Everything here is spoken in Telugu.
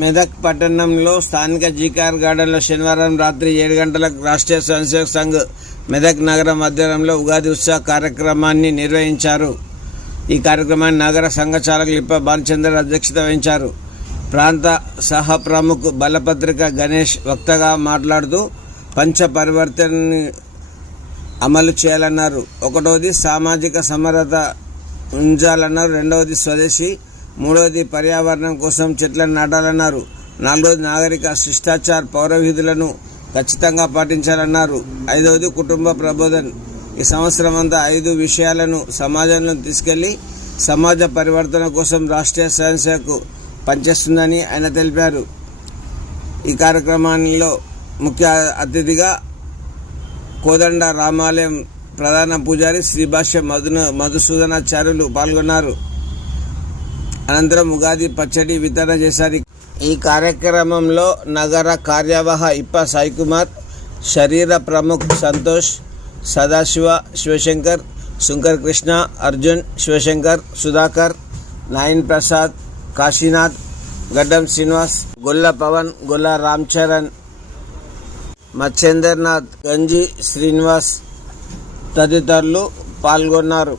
మెదక్ పట్టణంలో స్థానిక జీకేఆర్ గార్డెన్లో శనివారం రాత్రి 7 గంటలకు రాష్ట్రీయ స్వయంసేవక్ సంఘ్ మెదక్ నగర మధ్యాహ్నంలో ఉగాది ఉత్సవ కార్యక్రమాన్ని నిర్వహించారు. ఈ కార్యక్రమాన్ని నగర సంఘ చాలకులు ఇప్ప భానుచందర్ అధ్యక్షత వహించారు. ప్రాంత సహ ప్రముఖ్ బలపత్రిక గణేష్ వక్తగా మాట్లాడుతూ పంచ పరివర్తనని అమలు చేయాలన్నారు. ఒకటోది సామాజిక సమరత ఉంచాలన్నారు. రెండవది స్వదేశీ, మూడవది పర్యావరణం కోసం చెట్లను నాటాలన్నారు. నాలుగవది నాగరిక శిష్టాచార పౌర విధులను ఖచ్చితంగా పాటించాలన్నారు. ఐదవది కుటుంబ ప్రబోధన్. ఈ సంవత్సరం అంతా 5 విషయాలను సమాజంలో తీసుకెళ్లి సమాజ పరివర్తన కోసం రాష్ట్రీయ స్వయం సేవకు పనిచేస్తుందని ఆయన తెలిపారు. ఈ కార్యక్రమంలో ముఖ్య అతిథిగా కోదండ రామాలయం ప్రధాన పూజారి శ్రీభాష్య మధుసూదనాచార్యులు పాల్గొన్నారు. అనంతరం ఉగాది పచ్చడి వితరణ చేశారు. ఈ కార్యక్రమంలో నగర కార్యవాహ ఇప్ప సాయికుమార్, శరీర ప్రముఖ్ సంతోష్, సదాశివ, శివశంకర్, శంకర్ కృష్ణ, అర్జున్, శివశంకర్, సుధాకర్, నాయన్ ప్రసాద్, కాశీనాథ్, గడ్డం శ్రీనివాస్, గొల్ల పవన్, గొల్ల రామ్ చరణ్, మచ్చేందర్నాథ్, గంజి శ్రీనివాస్ తదితరులు పాల్గొన్నారు.